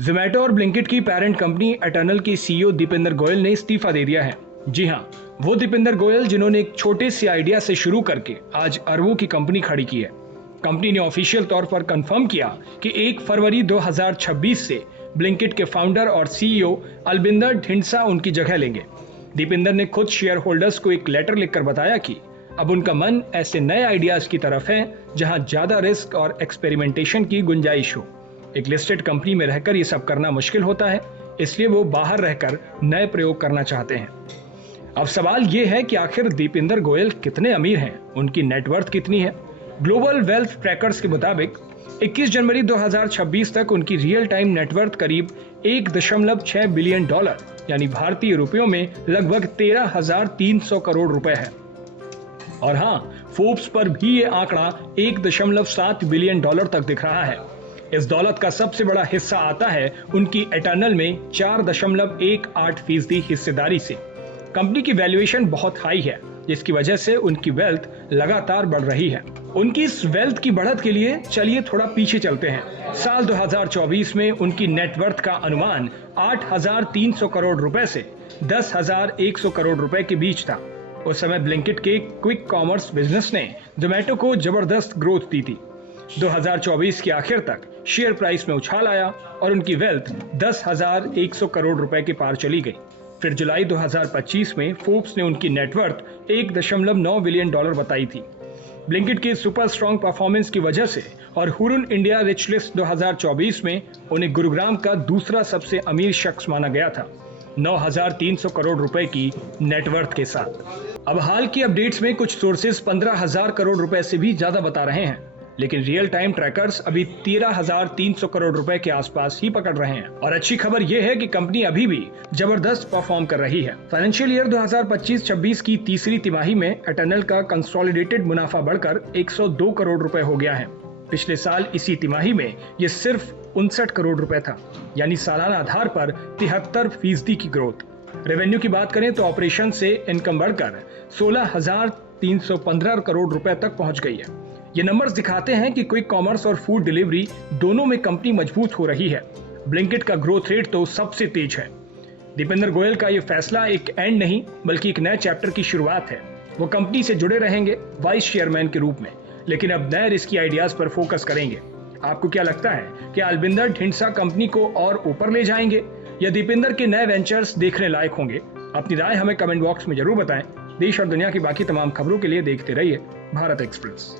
जोमैटो और ब्लिंकिट की parent company eternal के सीईओ दीपेंद्र गोयल ने इस्तीफा दे दिया है। जी हां, वो दीपेंद्र गोयल जिन्होंने एक छोटे से आइडिया से शुरू करके आज अरबों की कंपनी खड़ी की है। कंपनी ने ऑफिशियल तौर पर कंफर्म किया कि 1 फरवरी 2026 से ब्लिंकिट के फाउंडर और सीईओ अलबिंदर ढिंडसा उनकी जगह लेंगे। दीपेंद्र ने खुद शेयर होल्डर्स को एक लेटर लिखकर बताया कि अब उनका मन ऐसे नए आइडियाज की तरफ है जहां ज्यादा रिस्क और एक्सपेरिमेंटेशन की गुंजाइश हो। एक लिस्टेड कंपनी में रहकर ये सब करना मुश्किल होता है, इसलिए वो बाहर रहकर नए प्रयोग करना चाहते हैं। अब सवाल ये है कि आखिर दीपेंद्र गोयल कितने अमीर हैं, उनकी नेटवर्थ कितनी है। ग्लोबल वेल्थ ट्रैकर्स के मुताबिक 21 जनवरी 2026 तक उनकी रियल टाइम नेटवर्थ करीब 1.6 बिलियन डॉलर यानी भारतीय रुपयों में लगभग 13,300 करोड़ रुपए है। और हाँ, फोर्ब्स पर भी ये आंकड़ा 1.7 बिलियन डॉलर तक दिख रहा है। इस दौलत का सबसे बड़ा हिस्सा आता है उनकी एटर्नल में 4.18% हिस्सेदारी से। कंपनी की वैल्यूएशन बहुत हाई है, जिसकी वजह से उनकी वेल्थ लगातार बढ़ रही है। उनकी इस वेल्थ की बढ़त के लिए चलिए थोड़ा पीछे चलते हैं। साल 2024 में उनकी नेटवर्थ का अनुमान 8,300 करोड़ रुपए से 10,100 करोड़ रुपए के बीच था। उस समय ब्लिंकिट के क्विक कॉमर्स बिजनेस ने जोमैटो को जबरदस्त ग्रोथ दी थी। 2024 के आखिर तक शेयर प्राइस में उछाल आया और उनकी वेल्थ 10,100 करोड़ रुपए के पार चली गई। फिर जुलाई 2025 में फोर्ब्स ने उनकी नेटवर्थ 1.9 बिलियन डॉलर बताई थी। ब्लिंकिट की सुपर स्ट्रॉन्ग परफॉर्मेंस की वजह से और हुरुन इंडिया रिच लिस्ट 2024 में उन्हें गुरुग्राम का दूसरा सबसे अमीर शख्स माना गया था, 9,300 करोड़ रुपए की नेटवर्थ के साथ। अब हाल की अपडेट्स में कुछ सोर्सेज 15,000 करोड़ रुपए से भी ज्यादा बता रहे हैं, लेकिन रियल टाइम ट्रैकर्स अभी 13,300 करोड़ रुपए के आसपास ही पकड़ रहे हैं। और अच्छी खबर यह है कि कंपनी अभी भी जबरदस्त परफॉर्म कर रही है। फाइनेंशियल ईयर 2025-26 की तीसरी तिमाही में एटर्नल का कंसोलिडेटेड मुनाफा बढ़कर 102 करोड़ रुपए हो गया है। पिछले साल इसी तिमाही में ये सिर्फ 59 करोड़ रुपए था, यानी सालाना आधार पर 73% की ग्रोथ। रेवेन्यू की बात करें तो ऑपरेशन से इनकम बढ़कर 16,315 करोड़ रुपए तक पहुंच गई है। ये नंबर्स दिखाते हैं कि क्विक कॉमर्स और फूड डिलीवरी दोनों में कंपनी मजबूत हो रही है। ब्लिंकिट का ग्रोथ रेट तो सबसे तेज है। दीपेंद्र गोयल का ये फैसला एक एंड नहीं बल्कि एक नए चैप्टर की शुरुआत है। वो कंपनी से जुड़े रहेंगे वाइस चेयरमैन के रूप में, लेकिन अब नए रिस्की आइडियाज पर फोकस करेंगे। आपको क्या लगता है कि अलबिंदर ढिंडसा कंपनी को और ऊपर ले जाएंगे या दीपेंद्र के नए वेंचर्स देखने लायक होंगे? अपनी राय हमें कमेंट बॉक्स में जरूर बताएं। देश और दुनिया की बाकी तमाम खबरों के लिए देखते रहिए भारत एक्सप्रेस।